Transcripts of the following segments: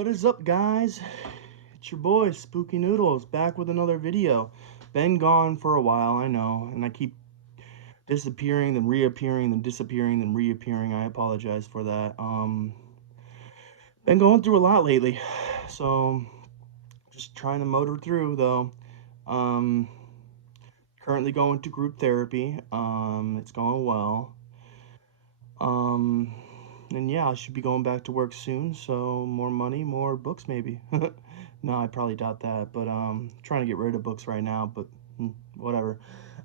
What is up, guys? It's your boy Spooky Noodles back with another video. Been gone for a while, I know, and I keep disappearing, then reappearing, then disappearing, then reappearing. I apologize for that. Been going through a lot lately, so just trying to motor through though. Um, Currently going to group therapy. It's going well. Um, and yeah, I should be going back to work soon, so more money, more books maybe. No, I probably doubt that, but trying to get rid of books right now, but whatever.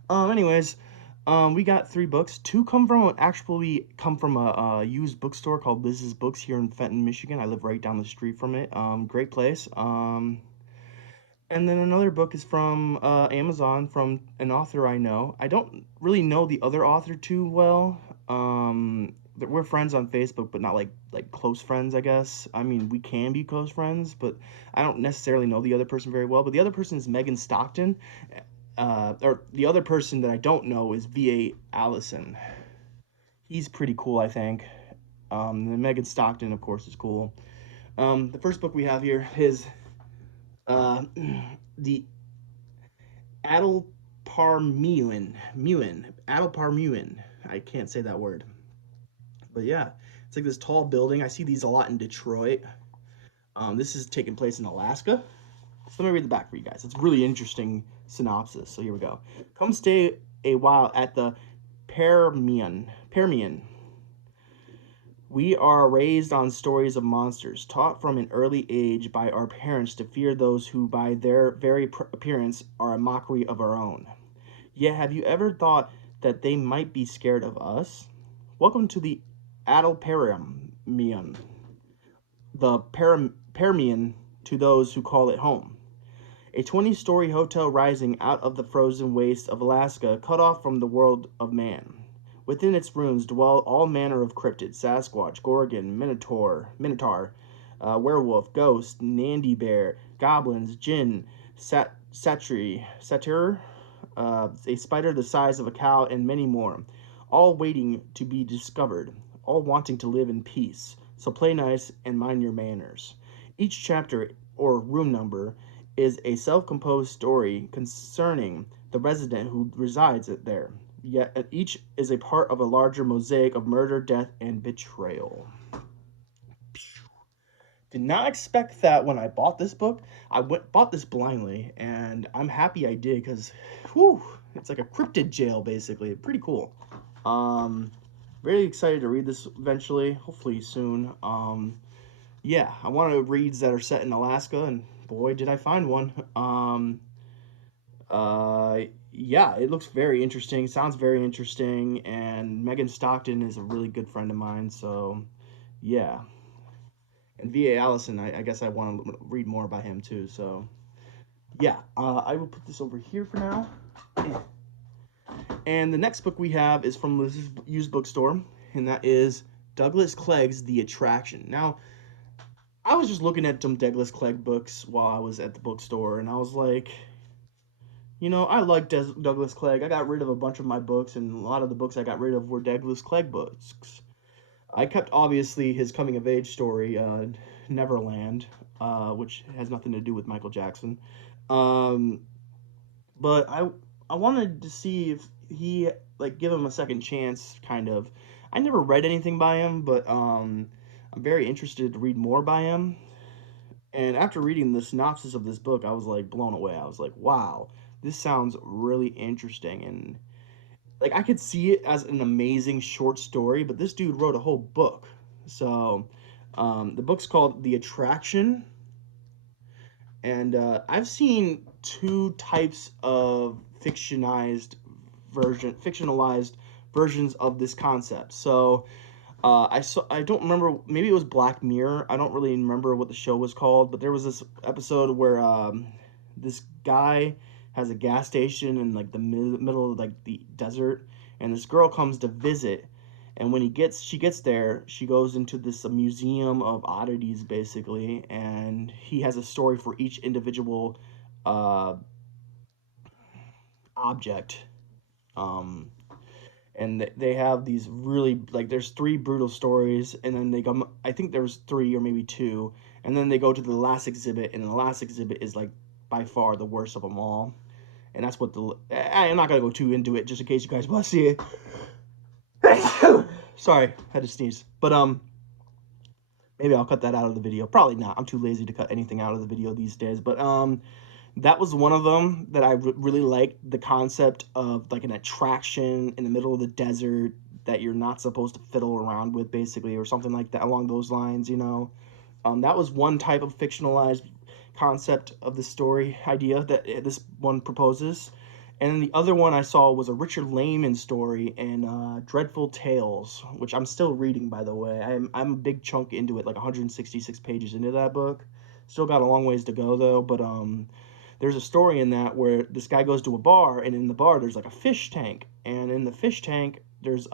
Anyways, we got 3 books. 2 come from a used bookstore called Liz's Books here in Fenton, Michigan. I live right down the street from it. Great place. And then another book is from Amazon from an author I know. I don't really know the other author too well. We're friends on Facebook, but not like close friends, I guess. I mean, we can be close friends, but I don't necessarily know the other person very well. But the other person is Megan Stockton, or the other person that I don't know is V.A. Allison. He's pretty cool, I think. And Megan Stockton, of course, is cool. The first book we have here is the Adelparmuin. I can't say that word. But yeah, it's like this tall building. I see these a lot in Detroit. This is taking place in Alaska. So let me read the back for you guys. It's a really interesting synopsis. So here we go. Come stay a while at the Permian. We are raised on stories of monsters, taught from an early age by our parents to fear those who, by their very appearance, are a mockery of our own. Yet, have you ever thought that they might be scared of us? Welcome to the Adelparamian, the Permian to those who call it home. A 20-story hotel rising out of the frozen waste of Alaska, cut off from the world of man. Within its rooms dwell all manner of cryptids: Sasquatch, Gorgon, Minotaur, werewolf, ghost, Nandy bear, goblins, jinn, satyr, a spider the size of a cow, and many more, all waiting to be discovered, all wanting to live in peace. So play nice and mind your manners. Each chapter or room number is a self-composed story concerning the resident who resides there. Yet each is a part of a larger mosaic of murder, death, and betrayal. Did not expect that when I bought this book. Bought this blindly, and I'm happy I did because, whew, it's like a cryptid jail basically. Pretty cool. Really excited to read this eventually, hopefully soon. Yeah, I want to reads that are set in Alaska, and boy, did I find one. Uh, yeah, it looks very interesting. Sounds very interesting, and Megan Stockton is a really good friend of mine. So, yeah. And V.A. Allison, I guess I want to read more about him too. So, yeah, I will put this over here for now. And the next book we have is from Liz's used bookstore, and that is Douglas Clegg's The Attraction. Now, I was just looking at some Douglas Clegg books while I was at the bookstore, and I was like, you know, I like Douglas Clegg. I got rid of a bunch of my books, and a lot of the books I got rid of were Douglas Clegg books. I kept, obviously, his coming-of-age story, Neverland, which has nothing to do with Michael Jackson. But I wanted to see if he, like, give him a second chance, kind of. I never read anything by him, but I'm very interested to read more by him. And after reading the synopsis of this book, I was, like, blown away. I was like, wow, this sounds really interesting. And, like, I could see it as an amazing short story, but this dude wrote a whole book. So, the book's called The Attraction. And I've seen 2 types of fictionalized versions of this concept. So, I don't remember, maybe it was Black Mirror. I don't really remember what the show was called, but there was this episode where this guy has a gas station in like the middle of like the desert, and this girl comes to visit. And when she gets there, she goes into this museum of oddities basically, and he has a story for each individual uh, object. Um, and they have these really, like, there's three brutal stories, and then they come, I think there's three or maybe two, and then they go to the last exhibit, and the last exhibit is like by far the worst of them all. And that's what I'm not gonna go too into it just in case you guys want to see it. Sorry, had to sneeze. But maybe I'll cut that out of the video. Probably not. I'm too lazy to cut anything out of the video these days. But that was one of them that I really liked, the concept of like an attraction in the middle of the desert that you're not supposed to fiddle around with, basically, or something like that along those lines, you know. That was one type of fictionalized concept of the story idea that this one proposes. And then the other one I saw was a Richard Lehman story in Dreadful Tales, which I'm still reading, by the way. I'm a big chunk into it, like 166 pages into that book. Still got a long ways to go, though, but there's a story in that where this guy goes to a bar, and in the bar there's like a fish tank, and in the fish tank there's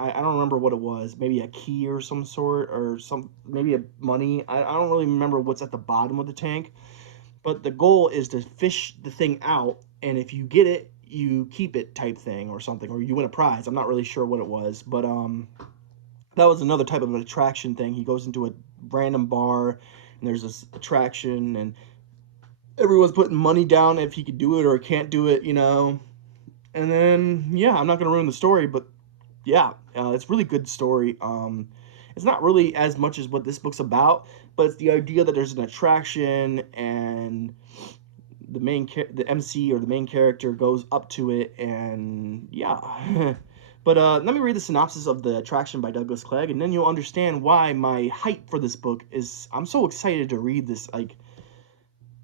I don't remember what it was, maybe a key or some sort, or maybe a money. I don't really remember what's at the bottom of the tank, but the goal is to fish the thing out, and if you get it, you keep it type thing or something, or you win a prize. I'm not really sure what it was, but that was another type of an attraction thing. He goes into a random bar, and there's this attraction, and everyone's putting money down if he could do it or can't do it, you know. And then, yeah, I'm not gonna ruin the story, but yeah, it's a really good story. It's not really as much as what this book's about, but it's the idea that there's an attraction, and the MC or the main character goes up to it, and yeah. But let me read the synopsis of The Attraction by Douglas Clegg, and then you'll understand why my hype for this book is. I'm so excited to read this. Like,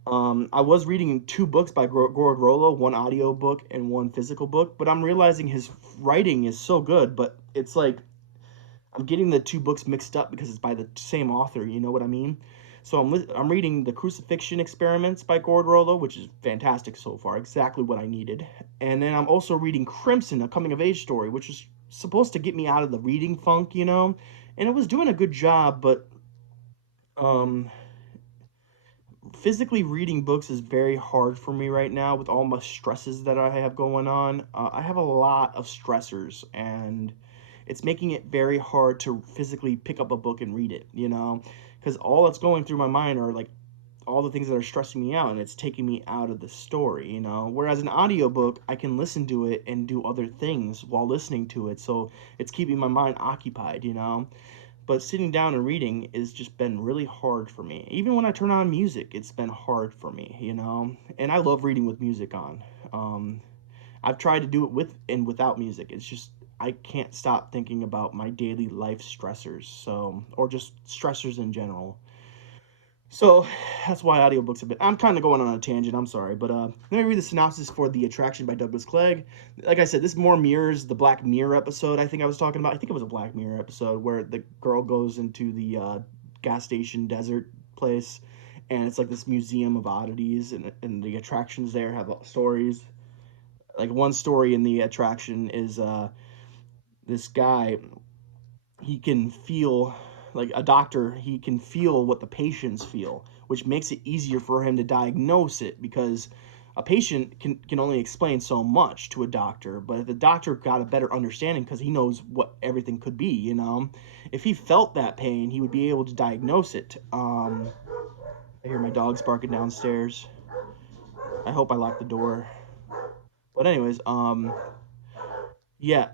I was reading two books by Gord Rollo, one audio book and one physical book, but I'm realizing his writing is so good, but it's like I'm getting the two books mixed up because it's by the same author, you know what I mean? So I'm reading The Crucifixion Experiments by Gord Rollo, which is fantastic so far, exactly what I needed. And then I'm also reading Crimson, a coming-of-age story, which is supposed to get me out of the reading funk, you know? And it was doing a good job, but um physically reading books is very hard for me right now with all my stresses that I have going on. I have a lot of stressors, and it's making it very hard to physically pick up a book and read it, you know, because all that's going through my mind are like all the things that are stressing me out, and it's taking me out of the story, you know. Whereas an audiobook, I can listen to it and do other things while listening to it, so it's keeping my mind occupied, you know. But sitting down and reading has just been really hard for me. Even when I turn on music, it's been hard for me, you know? And I love reading with music on. I've tried to do it with and without music. It's just, I can't stop thinking about my daily life stressors, so, or just stressors in general. So that's why audiobooks have been. I'm kind of going on a tangent. I'm sorry, but let me read the synopsis for The Attraction by Douglas Clegg. Like I said, this more mirrors the Black Mirror episode. I think I was talking about. I think it was a Black Mirror episode where the girl goes into the gas station desert place, and it's like this museum of oddities, and the attractions there have stories. Like one story in the attraction is this guy, he can feel, like a doctor, he can feel what the patients feel, which makes it easier for him to diagnose it, because a patient can only explain so much to a doctor, but if the doctor got a better understanding, because he knows what everything could be, you know, if he felt that pain, he would be able to diagnose it. I hear my dogs barking downstairs. I hope I locked the door. But anyways, yeah,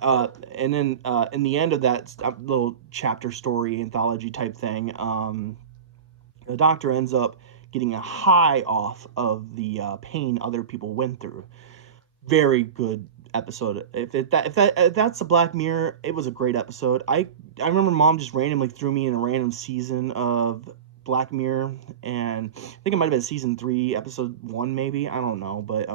and then in the end of that little chapter story anthology type thing, the doctor ends up getting a high off of the pain other people went through. Very good episode. If that's a Black Mirror, it was a great episode. I remember Mom just randomly threw me in a random season of Black Mirror, and I think it might have been season 3, episode 1, maybe. I don't know, but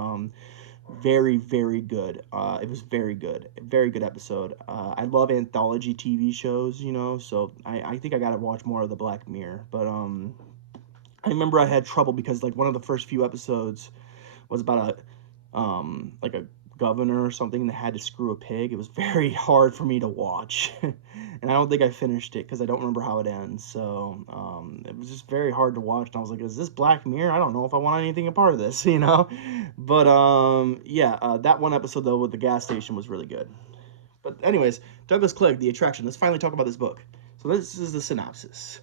very, very good. It was very good episode. I love anthology TV shows, you know, so I think I gotta watch more of the Black Mirror. But I remember I had trouble because like one of the first few episodes was about a like a governor or something that had to screw a pig. It was very hard for me to watch, and I don't think I finished it because I don't remember how it ends. So it was just very hard to watch, and I was like, "Is this Black Mirror? I don't know if I want anything a part of this," you know. But yeah, that one episode though with the gas station was really good. But anyways, Douglas Clegg, The Attraction. Let's finally talk about this book. So this is the synopsis.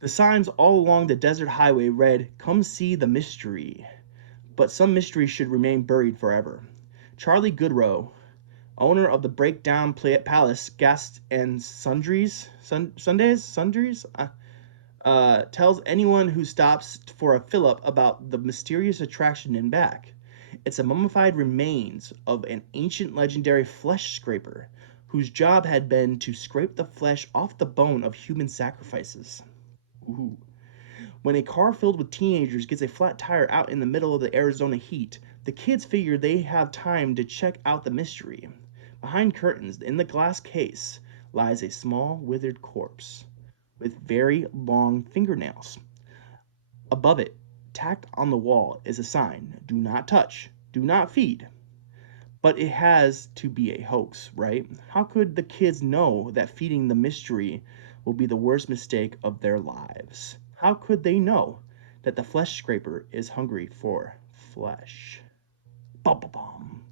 The signs all along the desert highway read, "Come see the mystery." But some mystery should remain buried forever. Charlie Goodrow, owner of the Breakdown Palace Gas and Sundries, tells anyone who stops for a fill-up about the mysterious attraction in back. It's a mummified remains of an ancient legendary flesh scraper whose job had been to scrape the flesh off the bone of human sacrifices. Ooh. When a car filled with teenagers gets a flat tire out in the middle of the Arizona heat, the kids figure they have time to check out the mystery. Behind curtains, in the glass case, lies a small, withered corpse with very long fingernails. Above it, tacked on the wall, is a sign: "Do not touch, do not feed." But it has to be a hoax, right? How could the kids know that feeding the mystery will be the worst mistake of their lives? How could they know that the flesh scraper is hungry for flesh? Bum, bum, bum.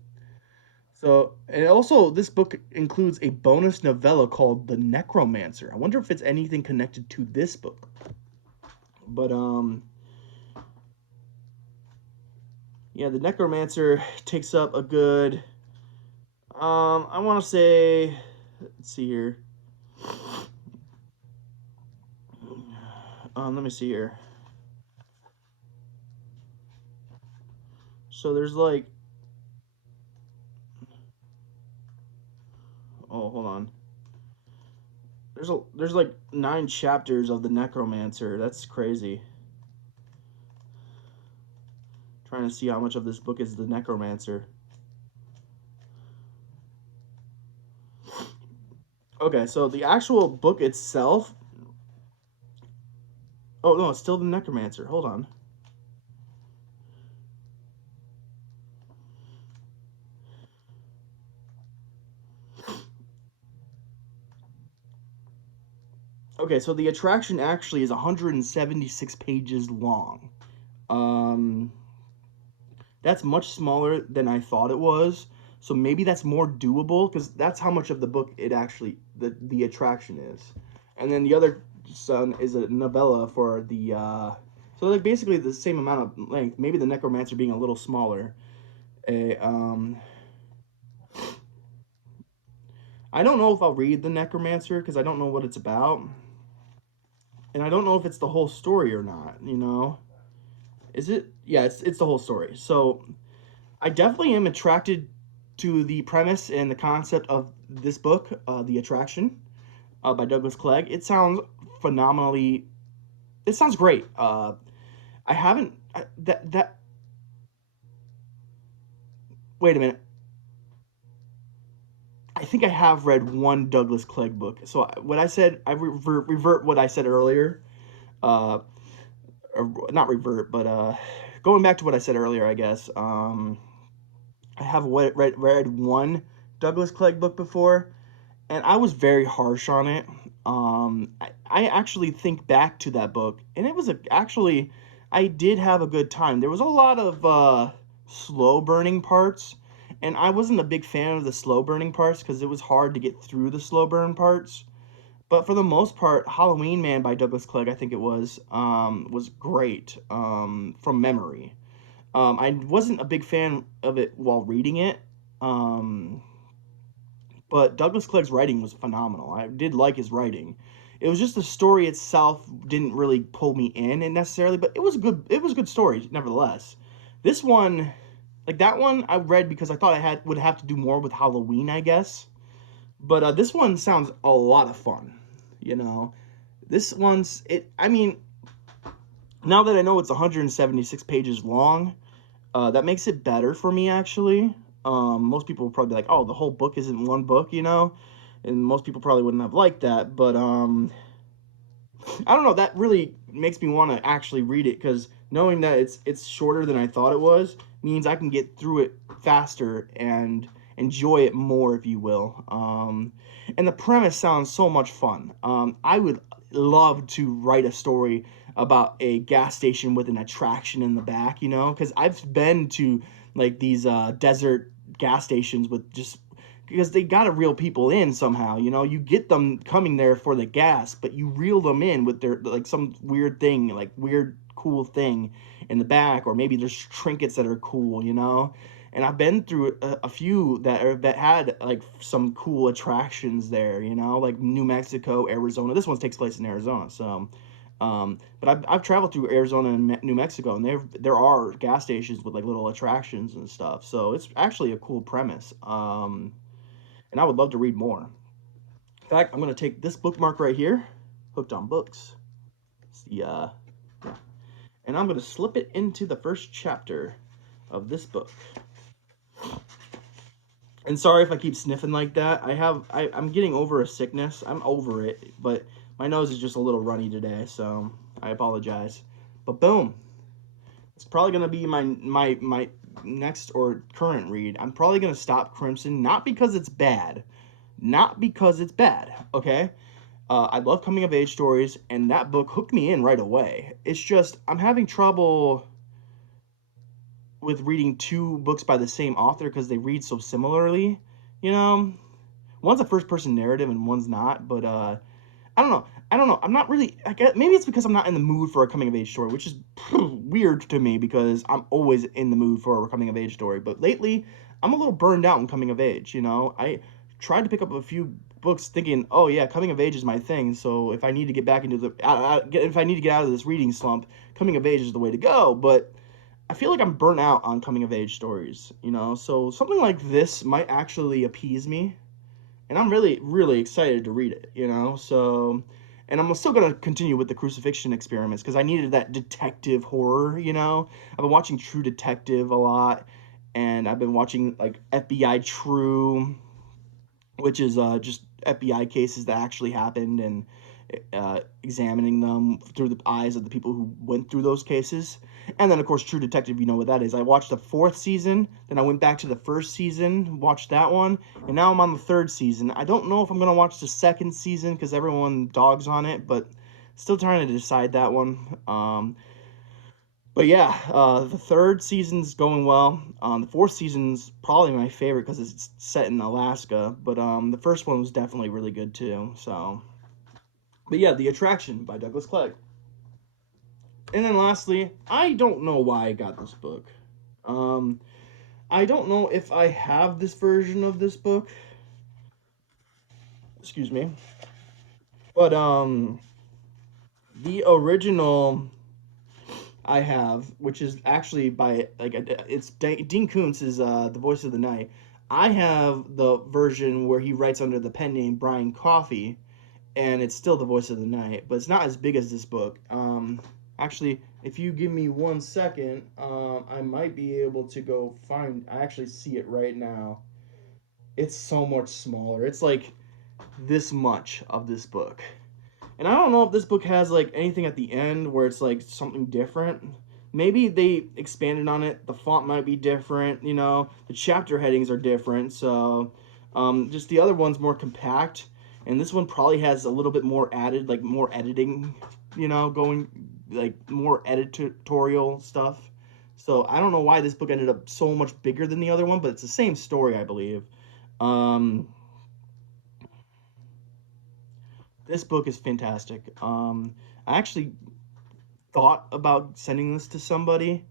So, and also, this book includes a bonus novella called The Necromancer. I wonder if it's anything connected to this book. But, yeah, The Necromancer takes up a good, I want to say, let's see here. Let me see here. So there's like, oh, hold on. There's like 9 chapters of The Necromancer. That's crazy. Trying to see how much of this book is The Necromancer. Okay, so the actual book itself. Oh no, it's still The Necromancer. Hold on. Okay, so the attraction actually is 176 pages long. That's much smaller than I thought it was. So maybe that's more doable because that's how much of the book it actually the attraction is. And then the other son is a novella for the so like basically the same amount of length. Maybe the Necromancer being a little smaller. A I don't know if I'll read the Necromancer because I don't know what it's about. And I don't know if it's the whole story or not, you know. Is it? Yeah, it's the whole story. So I definitely am attracted to the premise and the concept of this book, The Attraction, by Douglas Clegg. It sounds phenomenally. It sounds great. I haven't that. Wait a minute. I think I have read one Douglas Clegg book. So what I said, I revert what I said earlier. Uh, or not revert, but going back to what I said earlier, I guess. I have read one Douglas Clegg book before, and I was very harsh on it. I actually think back to that book, and it was actually I did have a good time. There was a lot of slow burning parts, and I wasn't a big fan of the slow burning parts because it was hard to get through the slow burn parts. But for the most part, Halloween Man by Douglas Clegg, I think it was great from memory. I wasn't a big fan of it while reading it, um, but Douglas Clegg's writing was phenomenal. I did like his writing. It was just the story itself didn't really pull me in and necessarily, but it was good. It was a good story nevertheless. This one, like that one, I read because I thought I would have to do more with Halloween, I guess. But this one sounds a lot of fun. You know, this one's it. I mean, now that I know it's 176 pages long, that makes it better for me, actually. Most people would probably be like, oh, the whole book isn't one book, you know? And most people probably wouldn't have liked that. But I don't know. That really makes me want to actually read it because knowing that it's shorter than I thought it was means I can get through it faster and enjoy it more, if you will. And the premise sounds so much fun. I would love to write a story about a gas station with an attraction in the back, you know, because I've been to like these desert gas stations with just because they got to reel people in somehow. You know, you get them coming there for the gas, but you reel them in with their like some weird thing, like weird cool thing in the back, or maybe there's trinkets that are cool. You know, and I've been through a few that had like some cool attractions there. You know, like New Mexico, Arizona. This one takes place in Arizona, so. But I've traveled through Arizona and New Mexico, and there are gas stations with like little attractions and stuff. So it's actually a cool premise. And I would love to read more. In fact, I'm going to take this bookmark right here, Hooked on Books. It's the, yeah. And I'm going to slip it into the first chapter of this book. And sorry if I keep sniffing like that. I'm getting over a sickness. I'm over it, but my nose is just a little runny today, so I apologize. But boom. It's probably going to be my next or current read. I'm probably going to stop Crimson, not because it's bad. Not because it's bad, okay? I love coming of age stories, and that book hooked me in right away. It's just, I'm having trouble with reading two books by the same author because they read so similarly, you know? One's a first-person narrative and one's not, but, I don't know. I'm not really, I guess, maybe it's because I'm not in the mood for a coming of age story, which is weird to me because I'm always in the mood for a coming of age story. But lately, I'm a little burned out in coming of age, you know? I tried to pick up a few books thinking, oh yeah, coming of age is my thing. So if I need to get back into if I need to get out of this reading slump, coming of age is the way to go. But I feel like I'm burnt out on coming of age stories, you know? So something like this might actually appease me, and I'm really, really excited to read it, you know? So, and I'm still going to continue with the crucifixion experiments because I needed that detective horror, you know? I've been watching True Detective a lot, and I've been watching, like, FBI True, which is just FBI cases that actually happened, and examining them through the eyes of the people who went through those cases. And then, of course, True Detective, you know what that is. I watched the 4th season, then I went back to the 1st season, watched that one, and now I'm on the 3rd season. I don't know if I'm going to watch the 2nd season because everyone dogs on it, but still trying to decide that one. But yeah, the 3rd season's going well. The 4th season's probably my favorite because it's set in Alaska, but the first one was definitely really good too, so. But yeah, The Attraction by Douglas Clegg. And then lastly, I don't know why I got this book. Um, I don't know if I have this version of this book. Excuse me. But the original I have, which is actually by like it's Dean Koontz is the voice of the night. I have the version where he writes under the pen name Brian Coffey, and it's still the voice of the night, but it's not as big as this book. Actually, if you give me 1 second, I might be able to go find. I actually see it right now. It's so much smaller. It's like this much of this book. And I don't know if this book has like anything at the end where it's like something different. Maybe they expanded on it. The font might be different, you know. The chapter headings are different, so just the other one's more compact, and this one probably has a little bit more added, like more editing, you know, going like more editorial stuff. So I don't know why this book ended up so much bigger than the other one, but it's the same story, I believe. Um, this book is fantastic. I actually thought about sending this to somebody,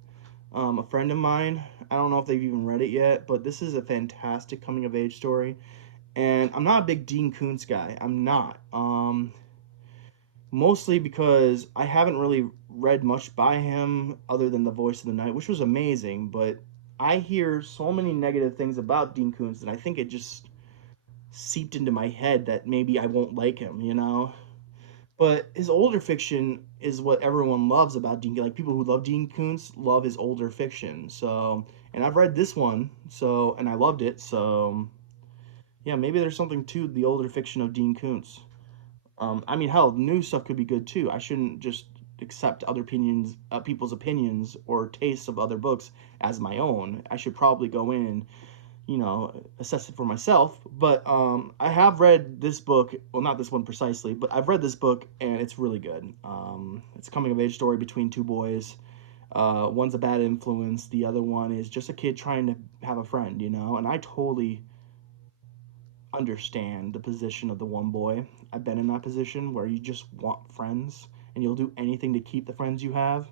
a friend of mine. I don't know if they've even read it yet, but this is a fantastic coming of age story. And I'm not a big Dean Koontz guy. I'm not. Mostly because I haven't really read much by him other than The Voice of the Night, which was amazing. But I hear so many negative things about Dean Koontz, and I think it just seeped into my head that maybe I won't like him, you know? But his older fiction is what everyone loves about Dean. Like people who love Dean Koontz love his older fiction. So, and I've read this one, so and I loved it. So, yeah, maybe there's something to the older fiction of Dean Koontz. I mean, hell, new stuff could be good too. I shouldn't just accept other opinions, people's opinions or tastes of other books as my own. I should probably go in and assess it for myself. But I have read this book. Well, not this one precisely, but I've read this book, and it's really good. It's a coming of age story between two boys. One's a bad influence. The other one is just a kid trying to have a friend, and I totally understand the position of the one boy. I've been in that position where you just want friends and you'll do anything to keep the friends you have.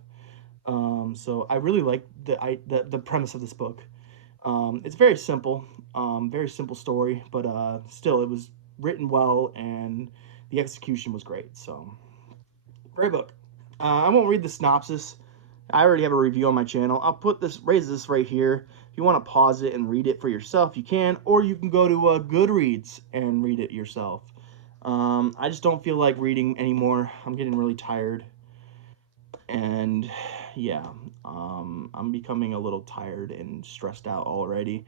So I really like the premise of this book. It's very simple story, but still it was written well and the execution was great. So great book. I won't read the synopsis. I already have a review on my channel. I'll raise this right here. If you want to pause it and read it for yourself, you can, or you can go to Goodreads and read it yourself. I just don't feel like reading anymore. I'm getting really tired, and yeah, I'm becoming a little tired and stressed out already.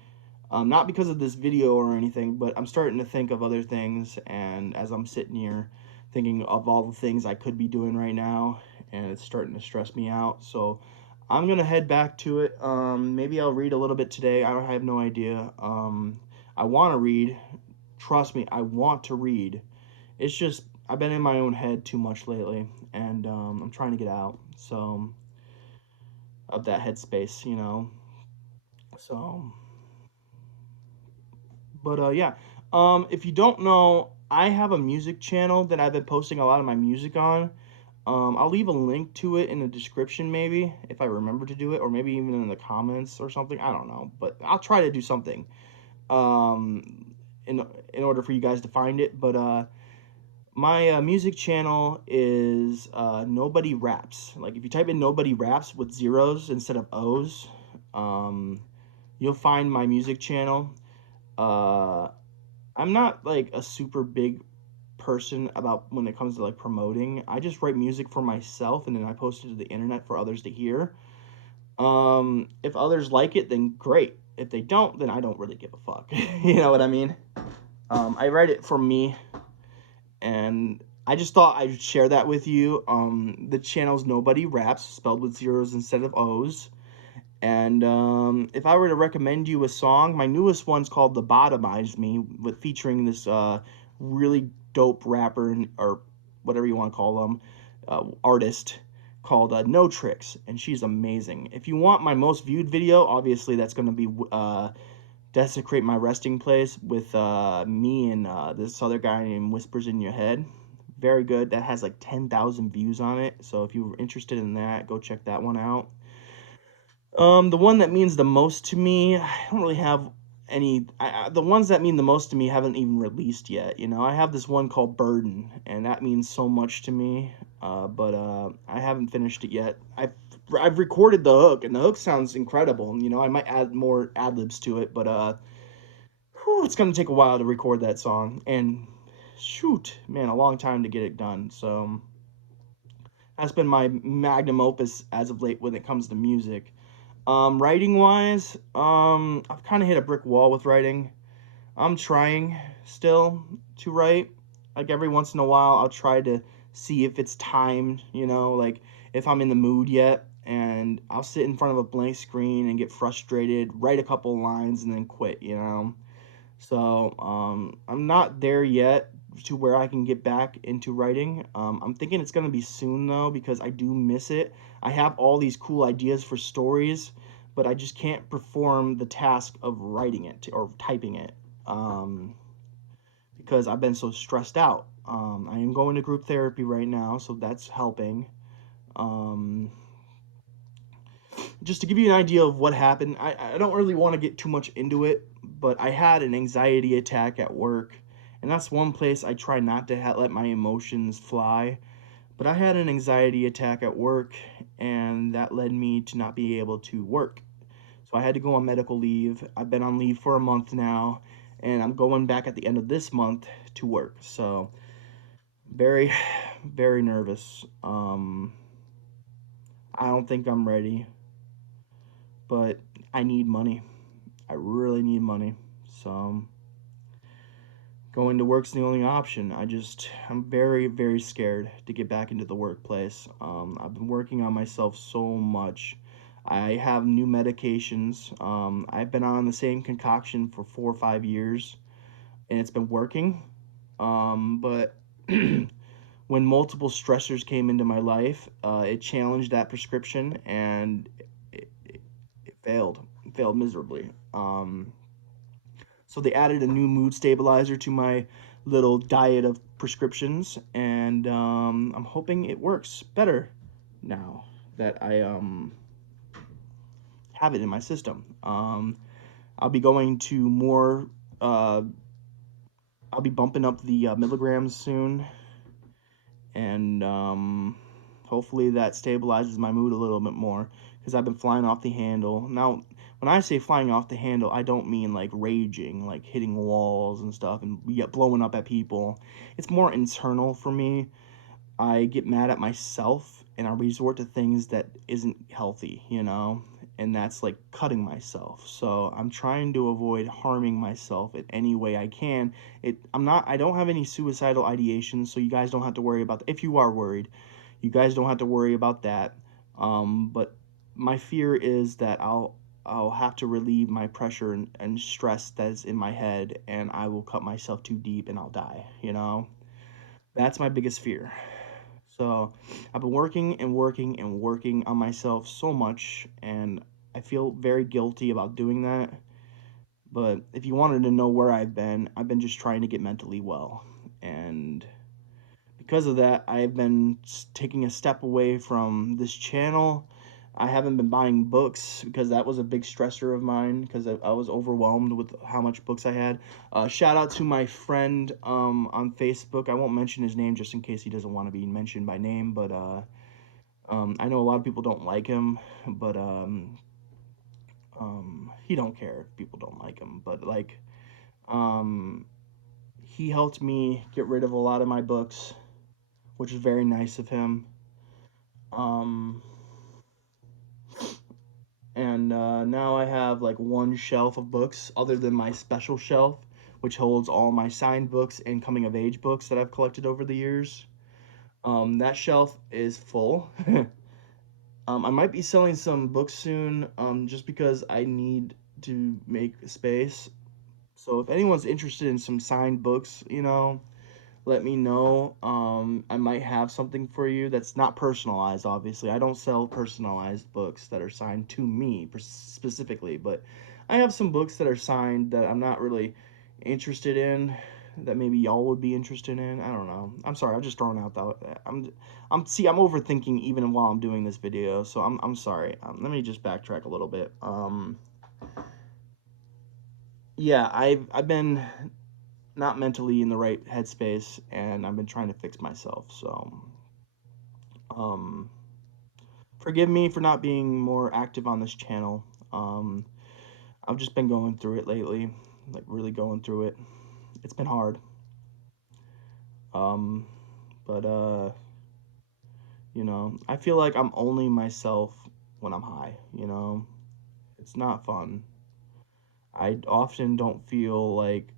Not because of this video or anything, but I'm starting to think of other things, and as I'm sitting here thinking of all the things I could be doing right now, and it's starting to stress me out. So I'm gonna head back to it. Maybe I'll read a little bit today. I have no idea. I want to read. Trust me, I want to read. It's just I've been in my own head too much lately, and I'm trying to get out. So of that headspace, you know. So, but yeah. If you don't know, I have a music channel that I've been posting a lot of my music on. I'll leave a link to it in the description, maybe, if I remember to do it, or maybe even in the comments or something. I don't know, but I'll try to do something in order for you guys to find it. But my music channel is Nobody Raps. Like, if you type in Nobody Raps with zeros instead of O's, you'll find my music channel. I'm not like a super big person about when it comes to like promoting. I just write music for myself and then I post it to the internet for others to hear. If others like it, then great. If they don't, then I don't really give a fuck. You know what I mean? I write it for me, and I just thought I'd share that with you. The channel's Nobody Raps, spelled with zeros instead of O's. And if I were to recommend you a song, my newest one's called "Lobotomize Me," with featuring this really dope rapper, or whatever you want to call them, artist, called No Tricks, and she's amazing. If you want my most viewed video, obviously that's going to be "Desecrate My Resting Place" with me and this other guy named Whispers in Your Head. Very good. That has like 10,000 views on it. So if you're interested in that, go check that one out. The one that means the most to me, I don't really have any. The ones that mean the most to me haven't even released yet. You know, I have this one called Burden, and that means so much to me. But I haven't finished it yet. I've recorded the hook, and the hook sounds incredible. You know, I might add more ad libs to it, but it's gonna take a while to record that song, and shoot, man, a long time to get it done. So that's been my magnum opus as of late when it comes to music. Writing wise, I've kind of hit a brick wall with writing. I'm trying still to write. Like every once in a while, I'll try to see if it's timed, you know, like if I'm in the mood yet. And I'll sit in front of a blank screen and get frustrated, write a couple lines, and then quit, you know. So I'm not there yet to where I can get back into writing. I'm thinking it's going to be soon, though, because I do miss it. I have all these cool ideas for stories, but I just can't perform the task of writing it or typing it because I've been so stressed out. I am going to group therapy right now, so that's helping. Um, just to give you an idea of what happened, I don't really want to get too much into it, but I had an anxiety attack at work, and that's one place I try not to let my emotions fly. But I had an anxiety attack at work, and that led me to not be able to work. So I had to go on medical leave. I've been on leave for a month now, and I'm going back at the end of this month to work. So very, very nervous. I don't think I'm ready, but I need money. I really need money. So going to work's the only option. I'm very, very scared to get back into the workplace. I've been working on myself so much. I have new medications. I've been on the same concoction for 4 or 5 years, and it's been working. But when multiple stressors came into my life, it challenged that prescription, and it failed. It failed miserably. So they added a new mood stabilizer to my little diet of prescriptions, and I'm hoping it works better now that I have it in my system. I'll be going to more. Uh, I'll be bumping up the milligrams soon, and hopefully that stabilizes my mood a little bit more, because I've been flying off the handle. Now, when I say flying off the handle, I don't mean like raging, like hitting walls and stuff and blowing up at people. It's more internal for me. I get mad at myself and I resort to things that isn't healthy, you know, and that's like cutting myself. So I'm trying to avoid harming myself in any way I can. I don't have any suicidal ideations, so you guys don't have to worry about that. If you are worried, you guys don't have to worry about that. But my fear is that I'll have to relieve my pressure and stress that's in my head, and I will cut myself too deep and I'll die, you know? That's my biggest fear. So I've been working and working and working on myself so much, and I feel very guilty about doing that. But if you wanted to know where I've been just trying to get mentally well. And because of that, I've been taking a step away from this channel. I haven't been buying books because that was a big stressor of mine, because I was overwhelmed with how much books I had. Shout out to my friend on Facebook. I won't mention his name just in case he doesn't want to be mentioned by name, but I know a lot of people don't like him, but he don't care if people don't like him. But like, um, he helped me get rid of a lot of my books, which is very nice of him. Um, and now I have like one shelf of books other than my special shelf, which holds all my signed books and coming of age books that I've collected over the years. That shelf is full. I might be selling some books soon, just because I need to make space. So if anyone's interested in some signed books, you know, let me know. I might have something for you that's not personalized, obviously. I don't sell personalized books that are signed to me specifically, but I have some books that are signed that I'm not really interested in, that maybe y'all would be interested in. I don't know. I'm sorry. I'm just throwing out that. I'm overthinking even while I'm doing this video, so I'm sorry. Let me just backtrack a little bit. Yeah, I've been not mentally in the right headspace, and I've been trying to fix myself. So, um, forgive me for not being more active on this channel. Um, I've just been going through it lately, like really going through it. It's been hard. Um, but you know, I feel like I'm only myself when I'm high. You know, it's not fun. I often don't feel like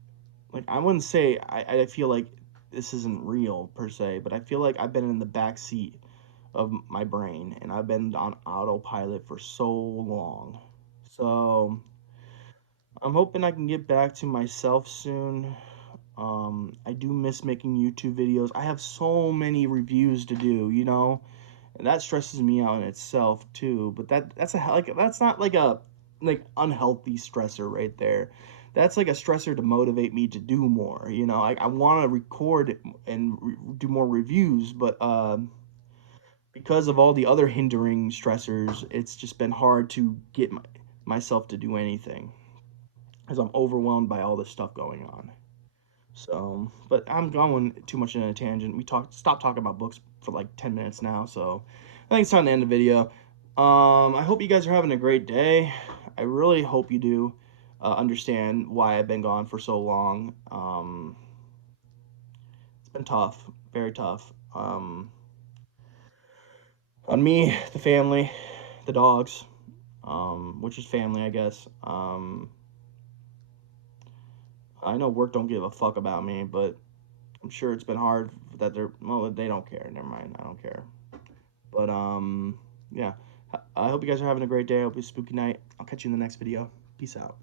I wouldn't say I feel like this isn't real per se, but I feel like I've been in the back seat of my brain, and I've been on autopilot for so long. So I'm hoping I can get back to myself soon. I do miss making YouTube videos. I have so many reviews to do, you know, and that stresses me out in itself too. But that's not like a unhealthy stressor right there. That's like a stressor to motivate me to do more. You know, I want to record and do more reviews, but because of all the other hindering stressors, it's just been hard to get myself to do anything, because I'm overwhelmed by all this stuff going on. So, but I'm going too much in a tangent. Stop talking about books for like 10 minutes now, so I think it's time to end the video. I hope you guys are having a great day. I really hope you do understand why I've been gone for so long. It's been tough, very tough. On me, the family, the dogs, which is family, I guess. I know work don't give a fuck about me, but I'm sure it's been hard that well, they don't care. Never mind, I don't care. But yeah. I hope you guys are having a great day. I hope it's a spooky night. I'll catch you in the next video. Peace out.